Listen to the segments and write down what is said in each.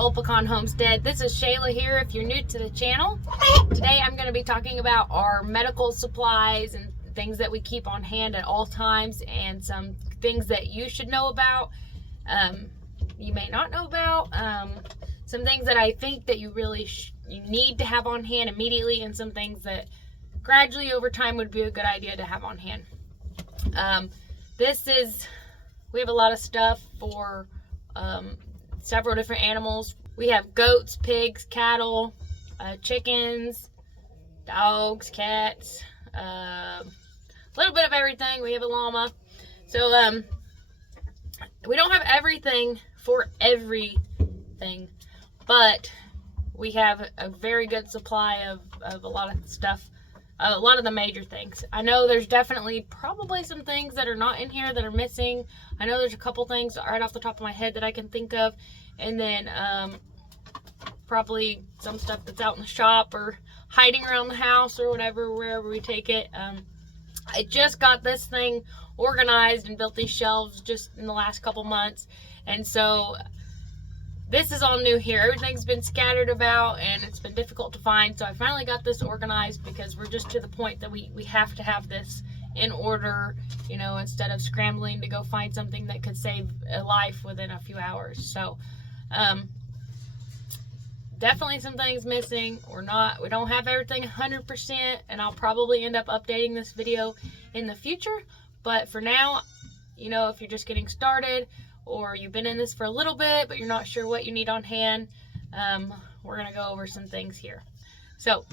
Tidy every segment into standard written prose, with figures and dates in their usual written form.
old Pecan Homestead. This is Shayla here if you're new to the channel. Today I'm going to be talking about our medical supplies and things that we keep on hand at all times, and some things that you should know about, you may not know about, some things that I think that you really you need to have on hand immediately, and some things that gradually over time would be a good idea to have on hand. We have a lot of stuff for several different animals. We have goats, pigs, cattle, chickens, dogs, cats, a little bit of everything. We have a llama. So we don't have everything for everything, but we have a very good supply of a lot of stuff, a lot of the major things. I know there's definitely probably some things that are not in here that are missing. I know there's a couple things right off the top of my head that I can think of, and then probably some stuff that's out in the shop or hiding around the house or whatever, wherever we take it. I just got this thing organized and built these shelves just in the last couple months, and so this is all new here. Everything's been scattered about and it's been difficult to find, so I finally got this organized because we're just to the point that we have to have this in order, you know, instead of scrambling to go find something that could save a life within a few hours. So definitely some things missing. We don't have everything 100%, and I'll probably end up updating this video in the future, but for now, you know, if you're just getting started or you've been in this for a little bit but you're not sure what you need on hand, we're gonna go over some things here. So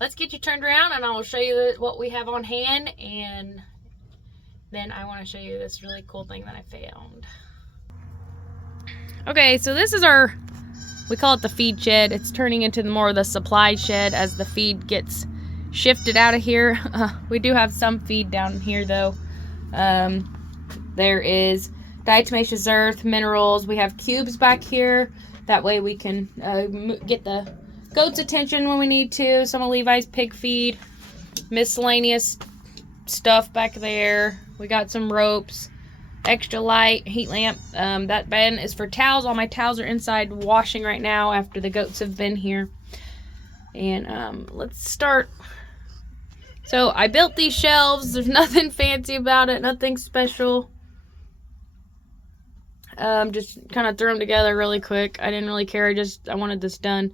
let's get you turned around and I will show you what we have on hand, and then I want to show you this really cool thing that I found. Okay, so this is we call it the feed shed. It's turning into more of the supply shed as the feed gets shifted out of here. We do have some feed down here though. There is diatomaceous earth, minerals. We have cubes back here. That way we can get the goats' attention when we need to. Some of Levi's pig feed. Miscellaneous stuff back there. We got some ropes. Extra light, heat lamp. That bin is for towels. All my towels are inside washing right now after the goats have been here. And let's start. So I built these shelves. There's nothing fancy about it. Nothing special. Just kind of threw them together really quick. I didn't really care. I wanted this done.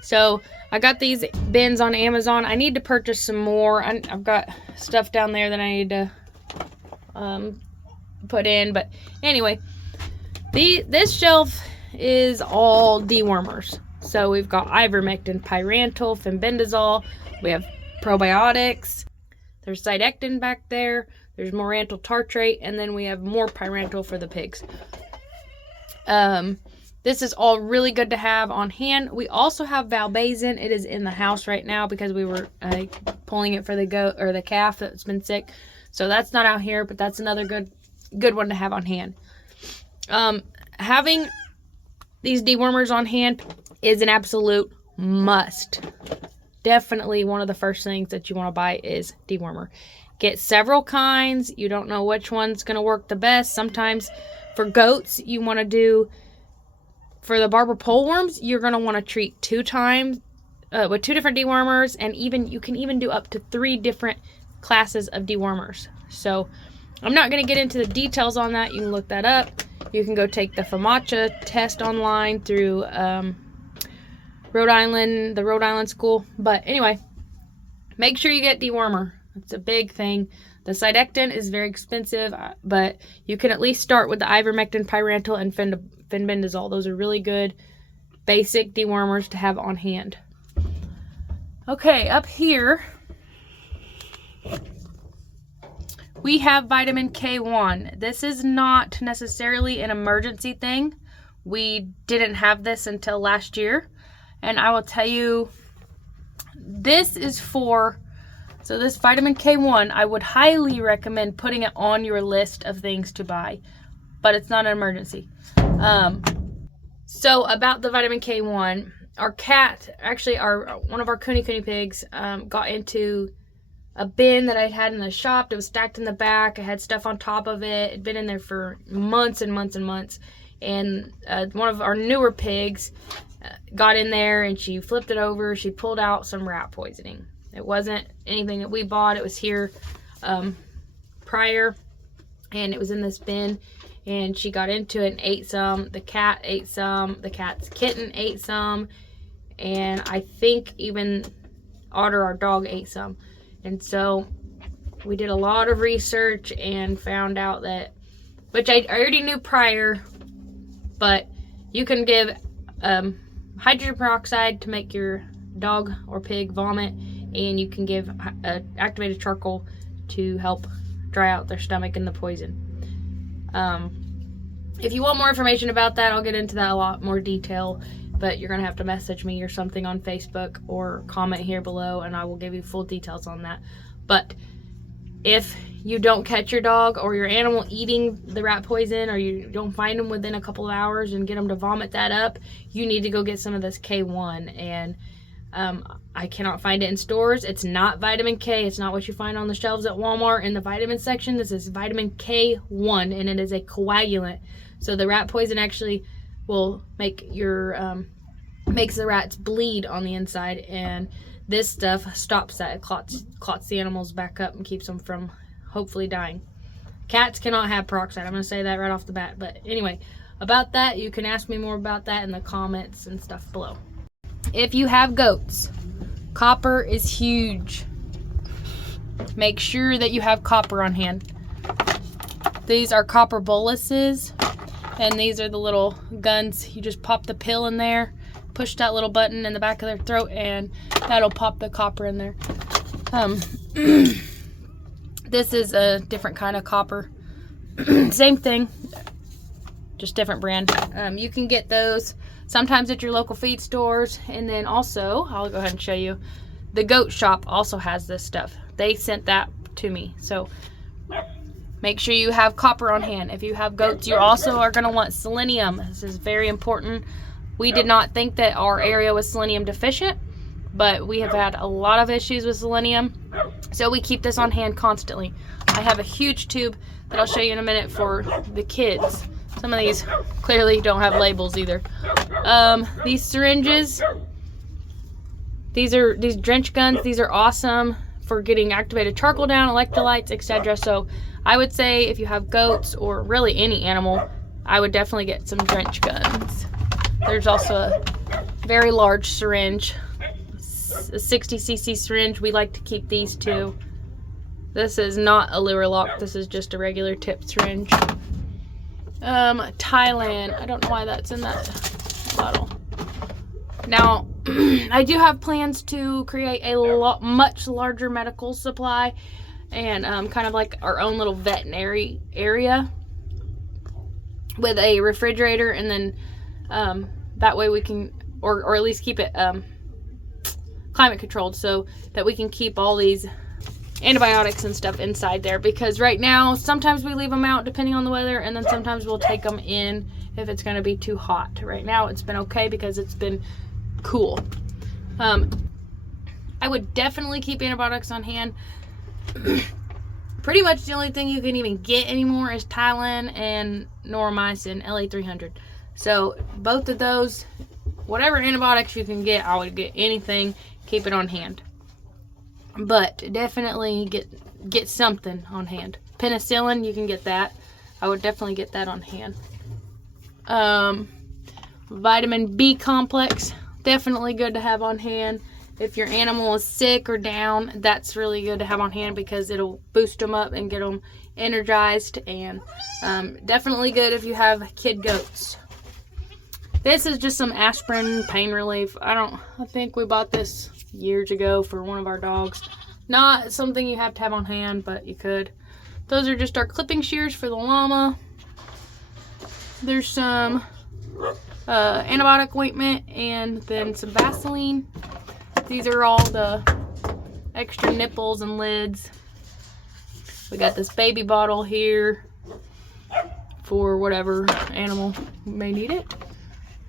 So I got these bins on Amazon. I need to purchase some more. I've got stuff down there that I need to put in. But anyway, this shelf is all dewormers. So we've got ivermectin, pyrantel, fenbendazole. We have probiotics. There's cytectin back there. There's morantyl tartrate, and then we have more pyrantel for the pigs. This is all really good to have on hand. We also have valbazin. It is in the house right now because we were pulling it for the goat or the calf that's been sick. So that's not out here, but that's another good one to have on hand. Having these dewormers on hand is an absolute must. Definitely one of the first things that you want to buy is dewormer. Get several kinds. You don't know which one's going to work the best. Sometimes for goats, you want to do, for the barber pole worms, you're going to want to treat 2 times with 2 different dewormers, and you can even do up to 3 different classes of dewormers. So I'm not going to get into the details on that. You can look that up. You can go take the FAMACHA test online through the Rhode Island school. But anyway, make sure you get dewormer. It's a big thing. The cytectin is very expensive, but you can at least start with the ivermectin, pyrantel, and fenbendazole. Those are really good basic dewormers to have on hand. Okay, up here we have vitamin K1. This is not necessarily an emergency thing. We didn't have this until last year, and I will tell you, this is for... So this vitamin K1, I would highly recommend putting it on your list of things to buy, but it's not an emergency. So about the vitamin K1, our cat, actually one of our Kuni pigs, got into a bin that I had in the shop. It was stacked in the back. I had stuff on top of it. It'd been in there for months and months and months. and one of our newer pigs got in there and she flipped it over. She pulled out some rat poisoning. It wasn't anything that we bought. It was here prior, and it was in this bin, and she got into it and ate some. The cat ate some. The cat's kitten ate some, and I think even Otter, our dog, ate some. And so we did a lot of research and found out that, which I already knew prior, but you can give hydrogen peroxide to make your dog or pig vomit, and you can give activated charcoal to help dry out their stomach and the poison. If you want more information about that, I'll get into that a lot more detail, but you're gonna have to message me or something on Facebook or comment here below, and I will give you full details on that. But if you don't catch your dog or your animal eating the rat poison, or you don't find them within a couple of hours and get them to vomit that up, you need to go get some of this K1. And I cannot find it in stores. It's not vitamin K. It's not what you find on the shelves at Walmart in the vitamin section. This is vitamin K1, and it is a coagulant. So the rat poison actually will make your makes the rats bleed on the inside, and this stuff stops that. It clots the animals back up and keeps them from hopefully dying. Cats cannot have peroxide. I'm going to say that right off the bat. But anyway, about that, you can ask me more about that in the comments and stuff below. If you have goats, copper is huge. Make sure that you have copper on hand. These are copper boluses, and these are the little guns. You just pop the pill in there, push that little button in the back of their throat, and that'll pop the copper in there. This is a different kind of copper. Same thing, just different brand. You can get those sometimes at your local feed stores, and then also, I'll go ahead and show you, the goat shop also has this stuff. They sent that to me, so make sure you have copper on hand. If you have goats, you also are going to want selenium. This is very important. We did not think that our area was selenium deficient, but we have had a lot of issues with selenium, so we keep this on hand constantly. I have a huge tube that I'll show you in a minute for the kids. Some of these clearly don't have labels either. These syringes, these drench guns, these are awesome for getting activated charcoal down, electrolytes, etc. So I would say if you have goats or really any animal, I would definitely get some drench guns. There's also a very large syringe, a 60cc syringe. We like to keep these too. This is not a lure lock. This is just a regular tip syringe. Thailand. I don't know why that's in that bottle. Now, I do have plans to create a much larger medical supply, and kind of like our own little veterinary area with a refrigerator, and then that way we can, or at least keep it climate controlled, so that we can keep all these antibiotics and stuff inside there. Because right now, sometimes we leave them out depending on the weather, and then sometimes we'll take them in if it's going to be too hot. Right now, it's been okay because it's been cool. I would definitely keep antibiotics on hand. Pretty much the only thing you can even get anymore is Tylenol and Noromycin LA300. So both of those, whatever antibiotics you can get, I would get anything, keep it on hand. But definitely get something on hand. Penicillin, you can get that. I would definitely get that on hand. Vitamin B complex, definitely good to have on hand. If your animal is sick or down, that's really good to have on hand because it'll boost them up and get them energized. And definitely good if you have kid goats. This is just some aspirin pain relief. I think we bought this years ago for one of our dogs. Not something you have to have on hand, but you could. Those are just our clipping shears for the llama. There's some antibiotic ointment and then some Vaseline. These are all the extra nipples and lids. We got this baby bottle here for whatever animal may need it.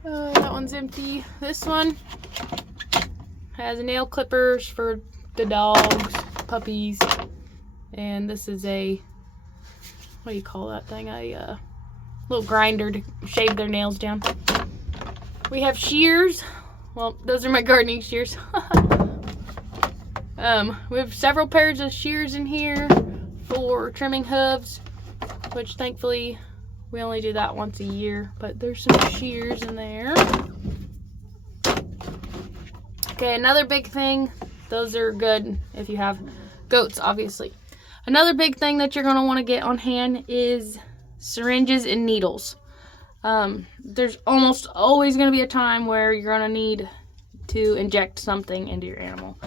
That one's empty. This one has nail clippers for the dogs, puppies, and this is a, what do you call that thing? little grinder to shave their nails down. We have shears. Well, those are my gardening shears. We have several pairs of shears in here for trimming hooves, which thankfully we only do that once a year, but there's some shears in there. Okay, another big thing, those are good if you have goats, obviously. Another big thing that you're going to want to get on hand is syringes and needles. There's almost always going to be a time where you're going to need to inject something into your animal.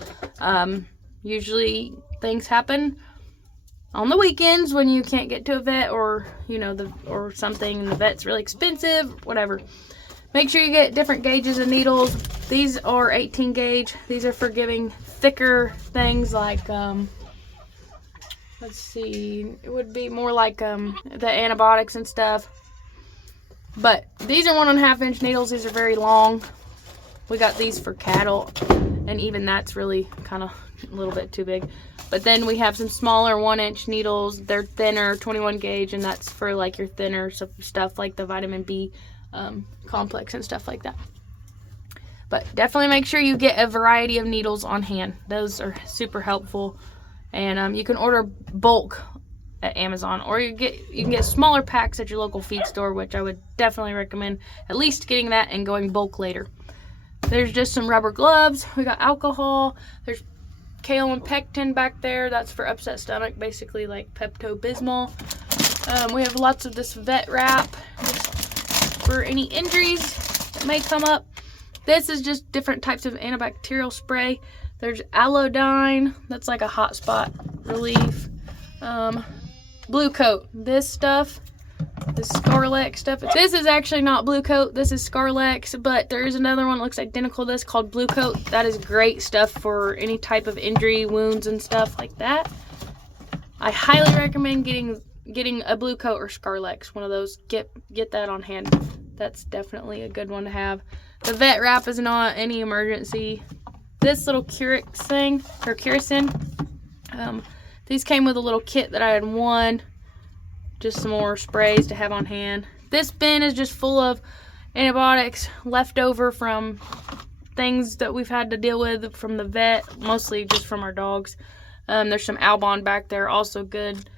Usually things happen on the weekends when you can't get to a vet, or or something, and the vet's really expensive, whatever. Make sure you get different gauges of needles. These are 18 gauge. These are for giving thicker things like let's see, it would be more like the antibiotics and stuff. But these are 1.5 inch needles. These are very long. We got these for cattle, and even that's really kind of a little bit too big. But then we have some smaller 1 inch needles. They're thinner, 21 gauge, and that's for like your thinner stuff like the vitamin B complex and stuff like that. But definitely make sure you get a variety of needles on hand. Those are super helpful. And you can order bulk at Amazon, or you can get smaller packs at your local feed store, which I would definitely recommend at least getting that and going bulk later. There's just some rubber gloves. We got alcohol. There's kale and pectin back there. That's for upset stomach, basically like Pepto-Bismol. We have lots of this vet wrap for any injuries that may come up. This is just different types of antibacterial spray. There's Alodyne. That's like a hot spot relief. Blue Coat. This stuff, this Scarlex stuff. This is actually not Blue Coat. This is Scarlex, but there is another one that looks identical to this called Blue Coat. That is great stuff for any type of injury, wounds, and stuff like that. I highly recommend getting a Blue Coat or Scarlex. One of those. Get that on hand. That's definitely a good one to have. The vet wrap is not any emergency. This little Curix thing, or Curacin, these came with a little kit that I had won. Just some more sprays to have on hand. This bin is just full of antibiotics left over from things that we've had to deal with from the vet, mostly just from our dogs. There's some Albon back there, also good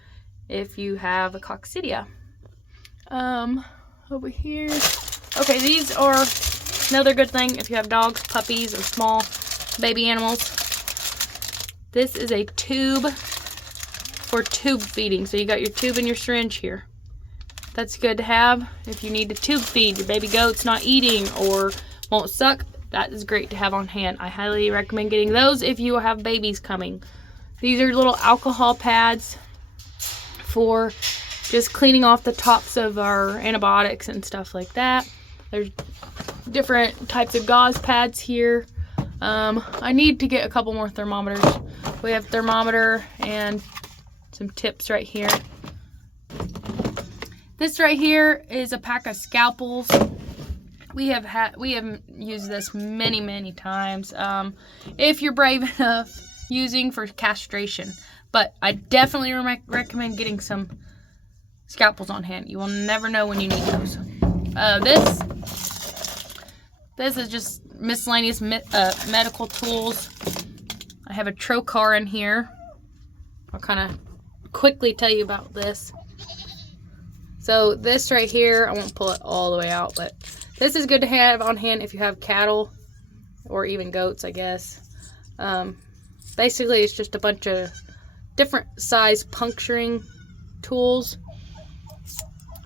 if you have a coccidia. Over here. Okay, these are another good thing if you have dogs, puppies, or small baby animals. This is a tube for tube feeding. So you got your tube and your syringe here. That's good to have if you need to tube feed your baby goat's not eating or won't suck. That is great to have on hand. I highly recommend getting those if you have babies coming. These are little alcohol pads for just cleaning off the tops of our antibiotics and stuff like that. There's different types of gauze pads here. I need to get a couple more thermometers. We have thermometer and some tips right here. This right here is a pack of scalpels. We have used this many times. If you're brave enough, using for castration. But I definitely recommend getting some scalpels on hand. You will never know when you need those. This is just miscellaneous medical tools. I have a trocar in here. I'll kind of quickly tell you about this. So this right here, I won't pull it all the way out, but this is good to have on hand if you have cattle or even goats, I guess. Basically, it's just a bunch of different size puncturing tools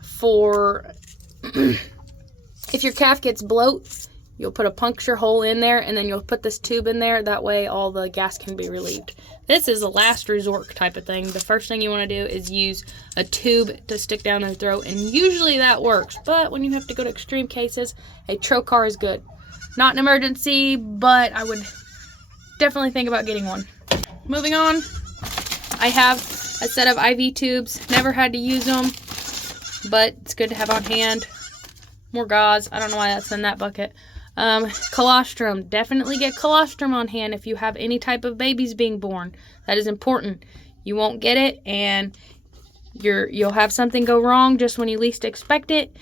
for if your calf gets bloat, you'll put a puncture hole in there, and then you'll put this tube in there. That way all the gas can be relieved. This is a last resort type of thing. The first thing you want to do is use a tube to stick down their throat, and usually that works. But when you have to go to extreme cases, a trocar is good. Not an emergency, but I would definitely think about getting one. Moving on, I have a set of IV tubes. Never had to use them, but it's good to have on hand. More gauze. I don't know why that's in that bucket. Colostrum. Definitely get colostrum on hand if you have any type of babies being born. That is important. You won't get it, and you'll have something go wrong just when you least expect it,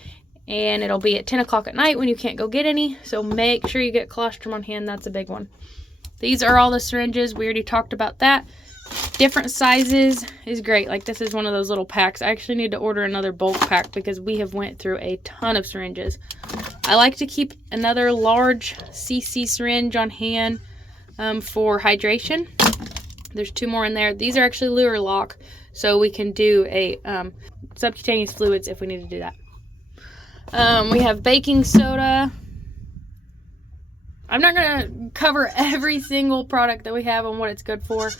and it'll be at 10 o'clock at night when you can't go get any. So make sure you get colostrum on hand. That's a big one. These are all the syringes. We already talked about that. Different sizes is great. Like this is one of those little packs. I actually need to order another bulk pack because we have went through a ton of syringes. I like to keep another large CC syringe on hand for hydration. There's 2 more in there. These are actually lure lock, so we can do a subcutaneous fluids if we need to do that. We have baking soda. I'm not gonna cover every single product that we have and what it's good for.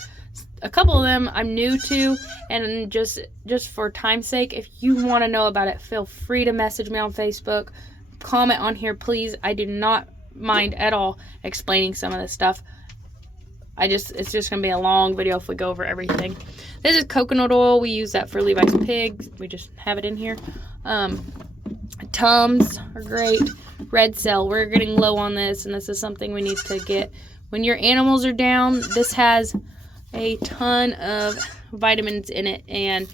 A couple of them I'm new to, and just for time's sake, if you want to know about it, feel free to message me on Facebook, comment on here, please. I do not mind at all explaining some of this stuff. It's just gonna be a long video if we go over everything. This is coconut oil. We use that for Levi's pigs. We just have it in here. Tums are great. Red Cell, we're getting low on this, and this is something we need to get. When your animals are down, this has a ton of vitamins in it, and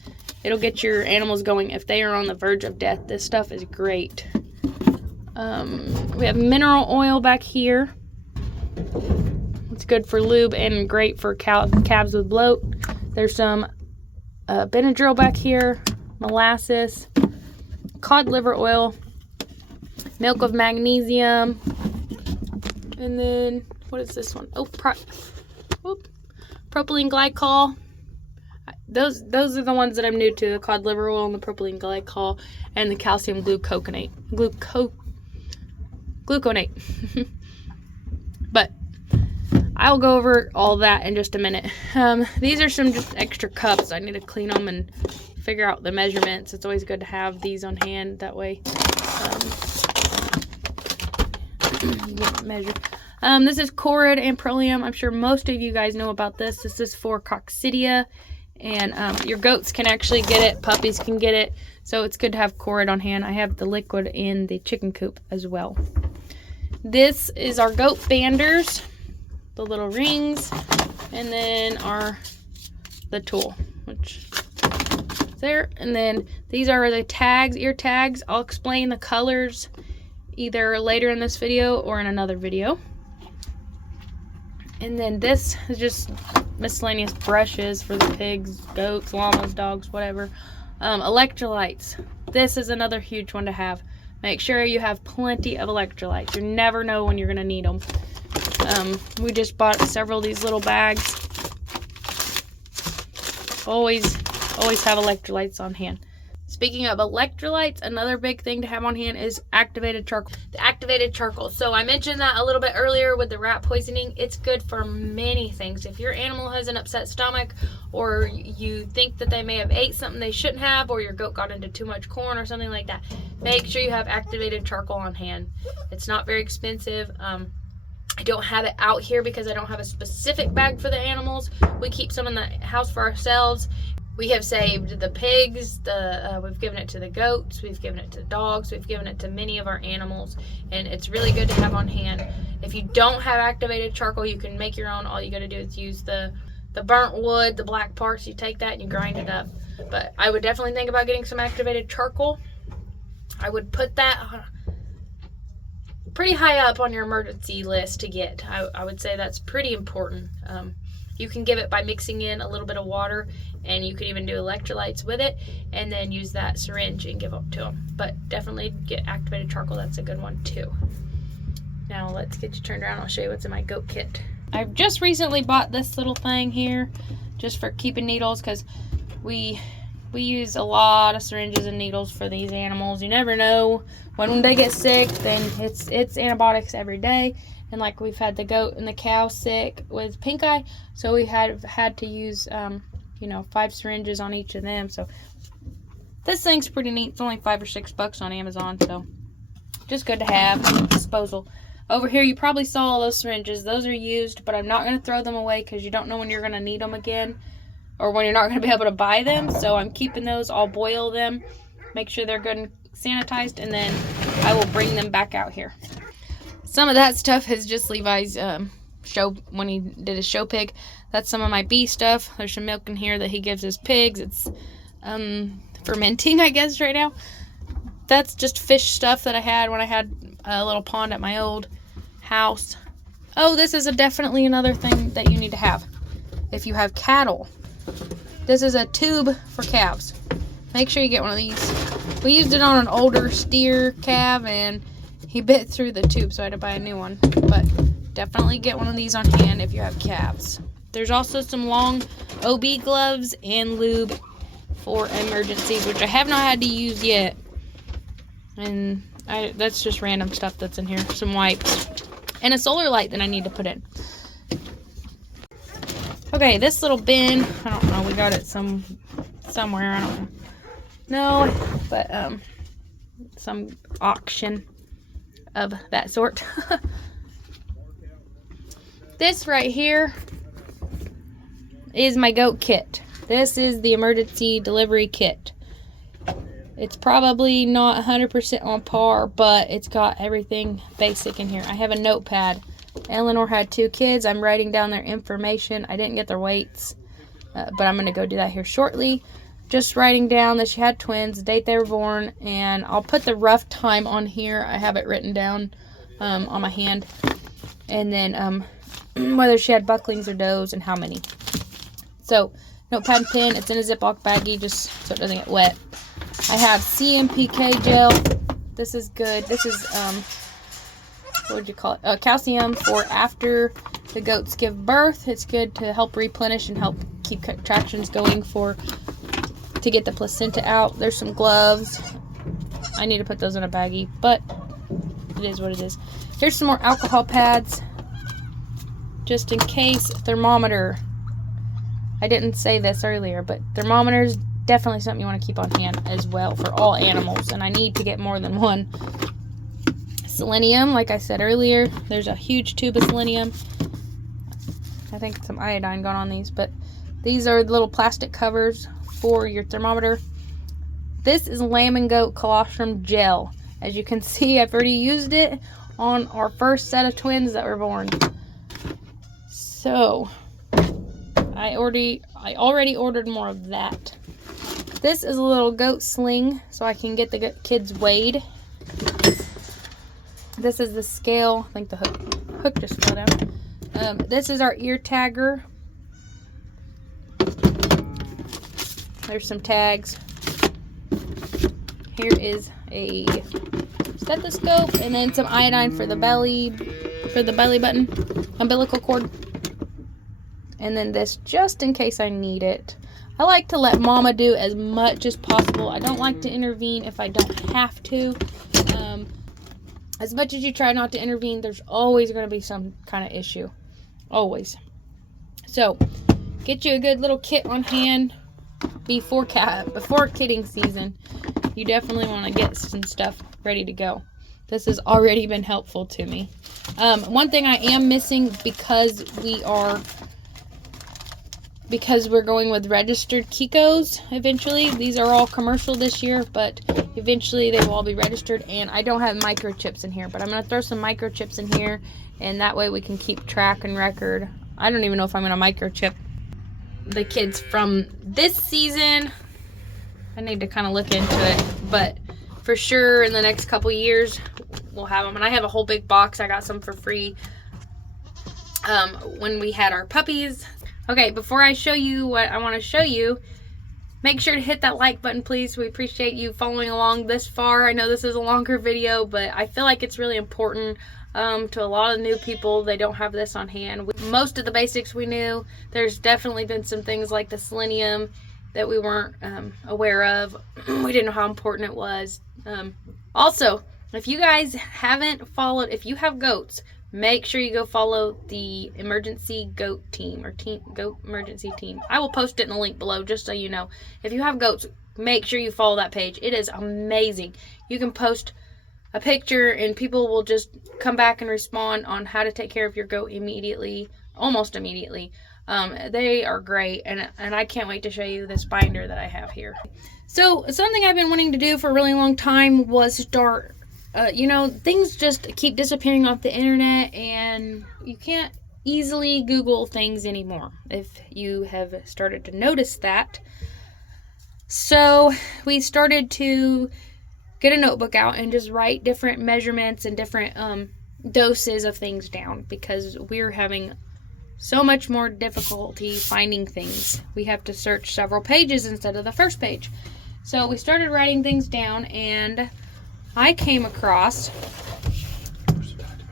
it'll get your animals going if they are on the verge of death. This stuff is great. We have mineral oil back here. It's good for lube and great for calves with bloat. There's some Benadryl back here, molasses, cod liver oil, milk of magnesium, and then what is this one? Oh, propylene glycol. Those are the ones that I'm new to: the cod liver oil and the propylene glycol, and the calcium gluconate. But I'll go over all that in just a minute. These are some just extra cups. I need to clean them and figure out the measurements. It's always good to have these on hand, that way measure. This is Corid and Prolium. I'm sure most of you guys know about this. This is for coccidia, and your goats can actually get it, puppies can get it, so it's good to have Corid on hand. I have the liquid in the chicken coop as well. This is our goat banders, the little rings, and then the tool, which is there. And then these are the tags, ear tags. I'll explain the colors either later in this video or in another video. And then this is just miscellaneous brushes for the pigs, goats, llamas, dogs, whatever. Electrolytes. This is another huge one to have. Make sure you have plenty of electrolytes. You never know when you're going to need them. We just bought several of these little bags. Always have electrolytes on hand. Speaking of electrolytes, another big thing to have on hand is activated charcoal. The activated charcoal. So I mentioned that a little bit earlier with the rat poisoning. It's good for many things. If your animal has an upset stomach, or you think that they may have ate something they shouldn't have, or your goat got into too much corn or something like that, make sure you have activated charcoal on hand. It's not very expensive. I don't have it out here because I don't have a specific bag for the animals. We keep some in the house for ourselves. We have saved the pigs, we've given it to the goats, we've given it to dogs, we've given it to many of our animals, and it's really good to have on hand. If you don't have activated charcoal, you can make your own. All you got to do is use the burnt wood, the black parts. You take that and you grind it up. But I would definitely think about getting some activated charcoal. I would put that pretty high up on your emergency list to get. I would say that's pretty important. You can give it by mixing in a little bit of water, and you could even do electrolytes with it, and then use that syringe and give up to them. But definitely get activated charcoal. That's a good one too. Now let's get you turned around. I'll show you what's in my goat kit. I've just recently bought this little thing here just for keeping needles, because we use a lot of syringes and needles for these animals. You never know when they get sick. Then it's antibiotics every day. And like, we've had the goat and the cow sick with pink eye, so we had to use 5 syringes on each of them. So this thing's pretty neat. It's only $5 or $6 on Amazon, so just good to have disposal. Over here, you probably saw all those syringes. Those are used, but I'm not going to throw them away because you don't know when you're going to need them again, or when you're not going to be able to buy them. So I'm keeping those. I'll boil them, make sure they're good and sanitized, and then I will bring them back out here. Some of that stuff is just Levi's show, when he did his show pig. That's some of my bee stuff. There's some milk in here that he gives his pigs. It's fermenting, I guess, right now. That's just fish stuff that I had when I had a little pond at my old house. Oh, this is definitely another thing that you need to have if you have cattle. This is a tube for calves. Make sure you get one of these. We used it on an older steer calf and he bit through the tube, so I had to buy a new one. But definitely get one of these on hand if you have calves. There's also some long OB gloves and lube for emergencies, which I have not had to use yet. And that's just random stuff that's in here. Some wipes. And a solar light that I need to put in. Okay, this little bin, I don't know, we got it somewhere, I don't know, but some auction of that sort. This right here is my goat kit. This is the emergency delivery kit. It's probably not 100% on par, but it's got everything basic in here. I have a notepad. Eleanor had 2 kids. I'm writing down their information. I didn't get their weights, but I'm going to go do that here shortly. Just writing down that she had twins, the date they were born, and I'll put the rough time on here. I have it written down on my hand. And then whether she had bucklings or does and how many. So, notepad and pen. It's in a Ziploc baggie just so it doesn't get wet. I have CMPK gel. This is good. This is, what would you call it? Calcium for after the goats give birth. It's good to help replenish and help keep contractions going to get the placenta out. There's some gloves. I need to put those in a baggie, but it is what it is. Here's some more alcohol pads, just in case. Thermometer. I didn't say this earlier, but thermometers definitely something you want to keep on hand as well for all animals, and I need to get more than one. Selenium, like I said earlier, there's a huge tube of selenium. I think some iodine gone on these, but these are little plastic covers for your thermometer. This is lamb and goat colostrum gel. As you can see, I've already used it on our first set of twins that were born. So I already ordered more of that. This is a little goat sling so I can get the kids weighed. This is the scale. I think the hook just fell down. This is our ear tagger. There's some tags. Here is a stethoscope and then some iodine for the belly button, umbilical cord. And then this just in case I need it. I like to let Mama do as much as possible. I don't like to intervene if I don't have to. As much as you try not to intervene, there's always going to be some kind of issue. Always. So, get you a good little kit on hand before kidding season. You definitely want to get some stuff ready to go. This has already been helpful to me. One thing I am missing because we're going with registered Kikos eventually. These are all commercial this year, but eventually they will all be registered. And I don't have microchips in here, but I'm going to throw some microchips in here, and that way we can keep track and record. I don't even know if I'm going to microchip the kids from this season. I need to kind of look into it, but for sure in the next couple years we'll have them. And I have a whole big box. I got some for free when we had our puppies. Okay, before I show you what I want to show you, make sure to hit that like button, please. We appreciate you following along this far. I know this is a longer video, but I feel like it's really important to a lot of new people. They don't have this on hand. Most of the basics we knew. There's definitely been some things like the selenium that we weren't aware of. We didn't know how important it was. Also, if you guys haven't followed, if you have goats, make sure you go follow the emergency goat team or goat emergency team. I will post it in the link below just so you know. If you have goats, make sure you follow that page. It is amazing. You can post a picture and people will just come back and respond on how to take care of your goat immediately, almost immediately. They are great, and I can't wait to show you this binder that I have here. So something I've been wanting to do for a really long time was start, things just keep disappearing off the internet, and you can't easily Google things anymore if you have started to notice that. So we started to get a notebook out and just write different measurements and different doses of things down, because we're having so much more difficulty finding things. We have to search several pages instead of the first page. So we started writing things down, and I came across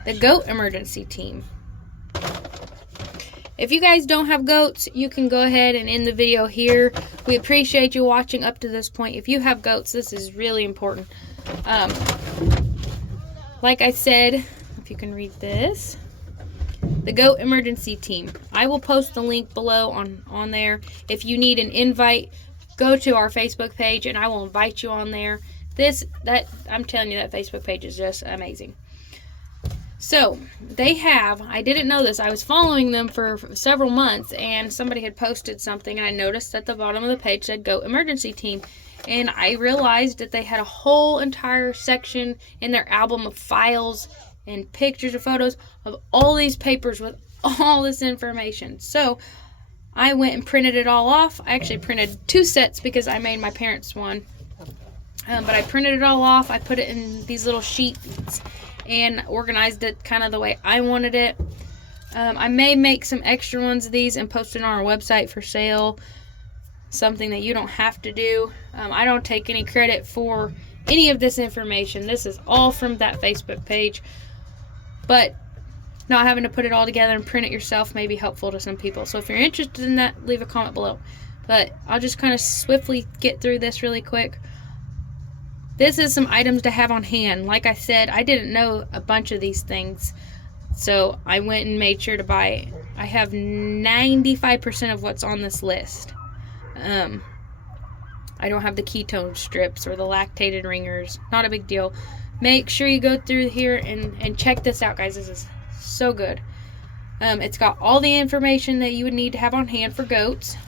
the goat emergency team. If you guys don't have goats, you can go ahead and end the video here. We appreciate you watching up to this point. If you have goats, this is really important. Like I said, if you can read this, the goat emergency team. I will post the link below on there. If you need an invite, go to our Facebook page and I will invite you on there. I'm telling you, that Facebook page is just amazing. So they have, I didn't know this, I was following them for several months, and somebody had posted something, and I noticed at the bottom of the page said Goat Emergency Team, and I realized that they had a whole entire section in their album of files and pictures and photos of all these papers with all this information. So I went and printed it all off. I actually printed 2 sets because I made my parents one, but I printed it all off. I put it in these little sheets and organized it kind of the way I wanted it. I may make some extra ones of these and post it on our website for sale, something that you don't have to do. I don't take any credit for any of this information. This is all from that Facebook page, but not having to put it all together and print it yourself may be helpful to some people. So if you're interested in that, leave a comment below. But I'll just kind of swiftly get through this really quick. This is some items to have on hand. Like I said, I didn't know a bunch of these things, so I went and made sure to buy it. I have 95% of what's on this list. I don't have the ketone strips or the lactated ringers. Not a big deal. Make sure you go through here and check this out, guys. This is so good. It's got all the information that you would need to have on hand for goats.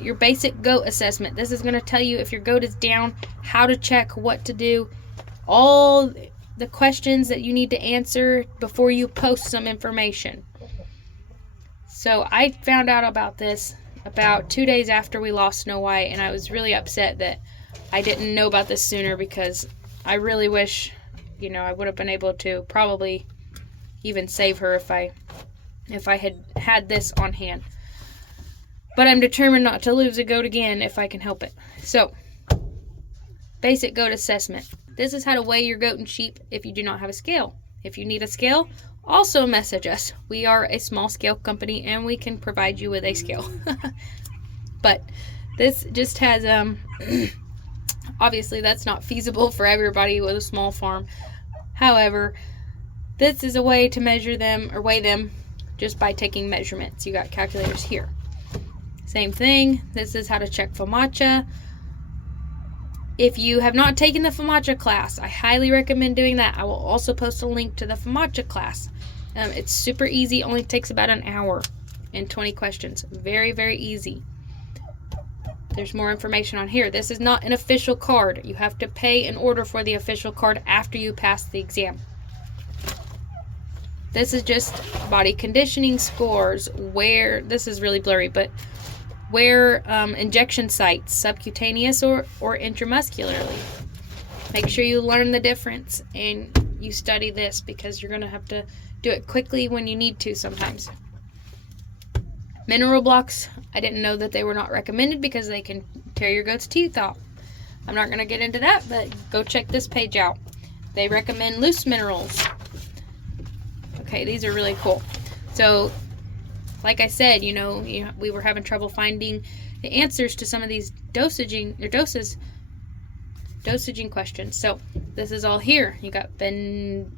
Your basic goat assessment. This is going to tell you if your goat is down, how to check, what to do, all the questions that you need to answer before you post some information. So I found out about this about 2 days after we lost Snow White, and I was really upset that I didn't know about this sooner, because I really wish, I would have been able to probably even save her if I had this on hand. But I'm determined not to lose a goat again if I can help it. So, basic goat assessment. This is how to weigh your goat and sheep if you do not have a scale. If you need a scale, also message us. We are a small scale company and we can provide you with a scale. But this just has, obviously that's not feasible for everybody with a small farm. However, this is a way to measure them or weigh them just by taking measurements. You got calculators here. Same thing. This is how to check FAMACHA. If you have not taken the FAMACHA class, I highly recommend doing that. I will also post a link to the FAMACHA class. It's super easy. Only takes about an hour and 20 questions. Very, very easy. There's more information on here. This is not an official card. You have to pay in order for the official card after you pass the exam. This is just body conditioning scores, where, this is really blurry, but where injection sites, subcutaneous or intramuscularly. Make sure you learn the difference and you study this, because you're going to have to do it quickly when you need to sometimes. Mineral blocks, I didn't know that they were not recommended because they can tear your goat's teeth out. I'm not going to get into that, but go check this page out. They recommend loose minerals. Okay, these are really cool. So, like I said, we were having trouble finding the answers to some of these dosaging questions. So this is all here. You got benzimidols.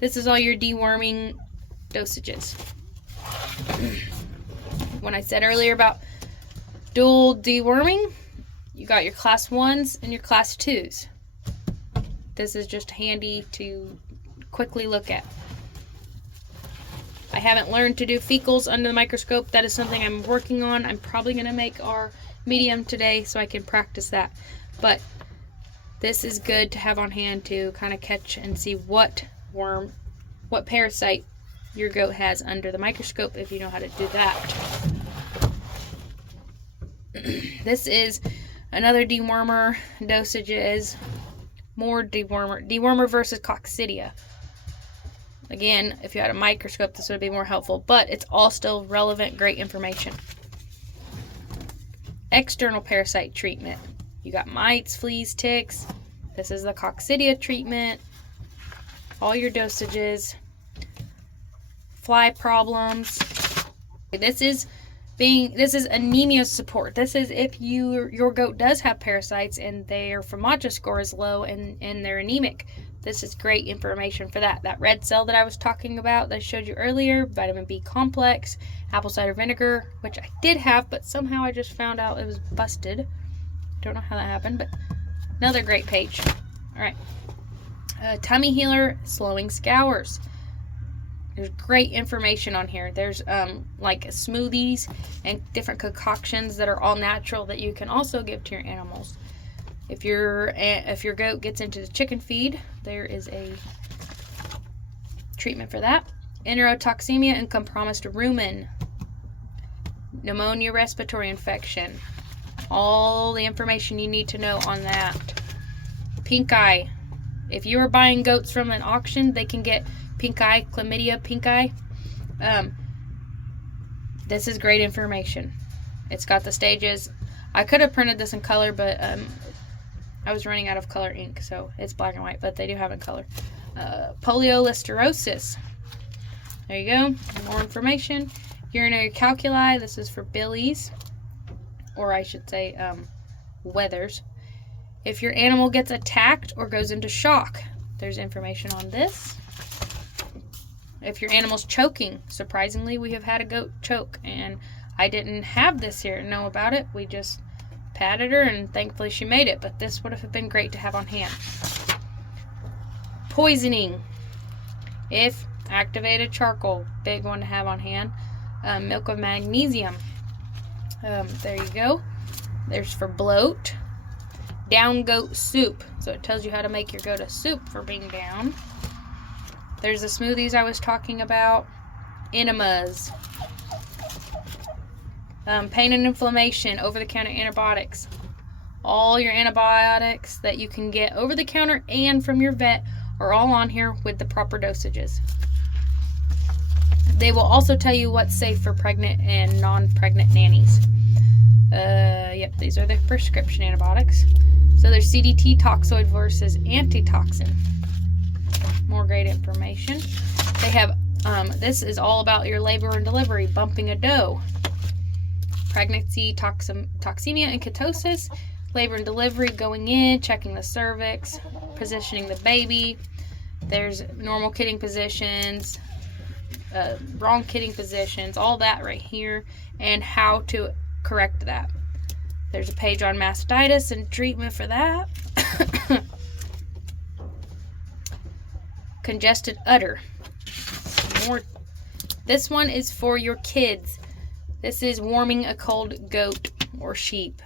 This is all your deworming dosages. When I said earlier about dual deworming, you got your class 1s and your class 2s. This is just handy to quickly look at. I haven't learned to do fecals under the microscope. That is something I'm working on. I'm probably going to make our medium today so I can practice that. But this is good to have on hand to kind of catch and see what parasite your goat has under the microscope if you know how to do that. This is another dewormer. Dosages, more dewormer. Dewormer versus coccidia. Again, if you had a microscope, this would be more helpful, but it's all still relevant, great information. External parasite treatment. You got mites, fleas, ticks. This is the coccidia treatment. All your dosages. Fly problems. This is anemia support. This is if your goat does have parasites and their FAMACHA score is low and they're anemic. This is great information for that. That red cell that I was talking about that I showed you earlier, vitamin B complex, apple cider vinegar, which I did have, but somehow I just found out it was busted. Don't know how that happened, but another great page. All right. Tummy healer, slowing scours. There's great information on here. There's like smoothies and different concoctions that are all natural that you can also give to your animals. If your goat gets into the chicken feed, there is a treatment for that. Enterotoxemia and compromised rumen. Pneumonia, respiratory infection. All the information you need to know on that. Pink eye. If you are buying goats from an auction, they can get pink eye, chlamydia, pink eye. This is great information. It's got the stages. I could have printed this in color, but I was running out of color ink, so it's black and white, but they do have it in color. Poliolisterosis. There you go. More information. Urinary calculi. This is for billies, or I should say wethers. If your animal gets attacked or goes into shock, there's information on this. If your animal's choking, surprisingly, we have had a goat choke, and I didn't have this here to know about it. We just patted her, and thankfully she made it, but this would have been great to have on hand. Poisoning. If activated charcoal, big one to have on hand. Milk of magnesium. There you go. There's for bloat. Down goat soup. So it tells you how to make your goat a soup for being down. There's the smoothies I was talking about. Enemas. Pain and inflammation. Over-the-counter antibiotics. All your antibiotics that you can get over-the-counter and from your vet are all on here with the proper dosages. They will also tell you what's safe for pregnant and non-pregnant nannies. Yep, these are the prescription antibiotics. So there's CDT, toxoid versus antitoxin. More great information. They have, this is all about your labor and delivery, bumping a doe. Pregnancy, toxemia and ketosis. Labor and delivery, going in, checking the cervix, positioning the baby. There's normal kidding positions, wrong kidding positions, all that right here, and how to correct that. There's a page on mastitis and treatment for that. Congested udder. More. This one is for your kids. This is warming a cold goat or sheep.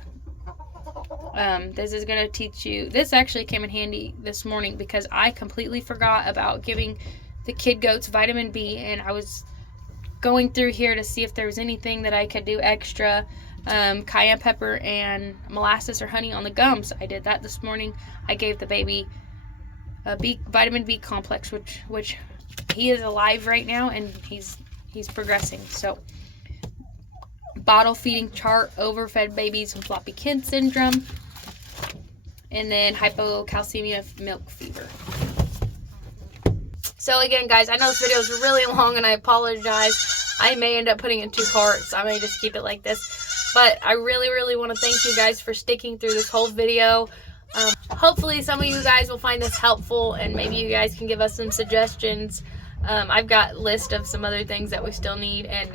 This is going to teach you. This actually came in handy this morning because I completely forgot about giving the kid goats vitamin B, and I was going through here to see if there was anything that I could do extra. Cayenne pepper and molasses or honey on the gums. I did that this morning. I gave the baby a vitamin B complex, which he is alive right now, and he's progressing. So, bottle feeding chart, overfed babies and floppy kid syndrome, and then hypocalcemia, milk fever. So again, guys, I know this video is really long, and I apologize. I may end up putting it in 2 parts. I may just keep it like this. But I really, really want to thank you guys for sticking through this whole video. Hopefully some of you guys will find this helpful, and maybe you guys can give us some suggestions. I've got a list of some other things that we still need, and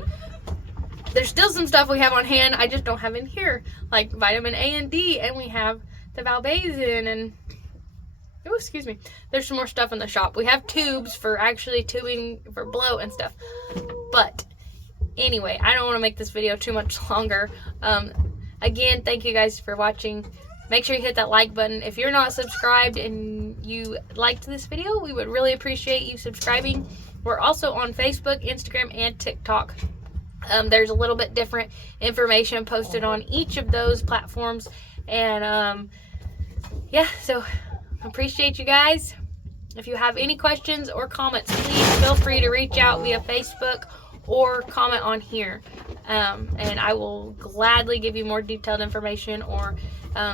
there's still some stuff we have on hand I just don't have in here, like vitamin A and D, and we have the valbazen, and oh, excuse me, there's some more stuff in the shop. We have tubes for actually tubing for bloat and stuff, but anyway, I don't want to make this video too much longer. Again, thank you guys for watching. Make sure you hit that like button. If you're not subscribed and you liked this video, we would really appreciate you subscribing. We're also on Facebook, Instagram, and TikTok. There's a little bit different information posted on each of those platforms. And yeah, so appreciate you guys. If you have any questions or comments, please feel free to reach out via Facebook or comment on here. And I will gladly give you more detailed information or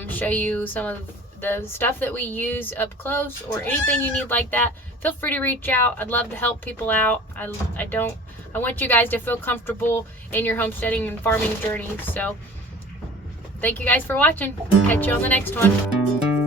show you some of the stuff that we use up close or anything you need like that. Feel free to reach out. I'd love to help people out. I want you guys to feel comfortable in your homesteading and farming journey. So thank you guys for watching. Catch you on the next one.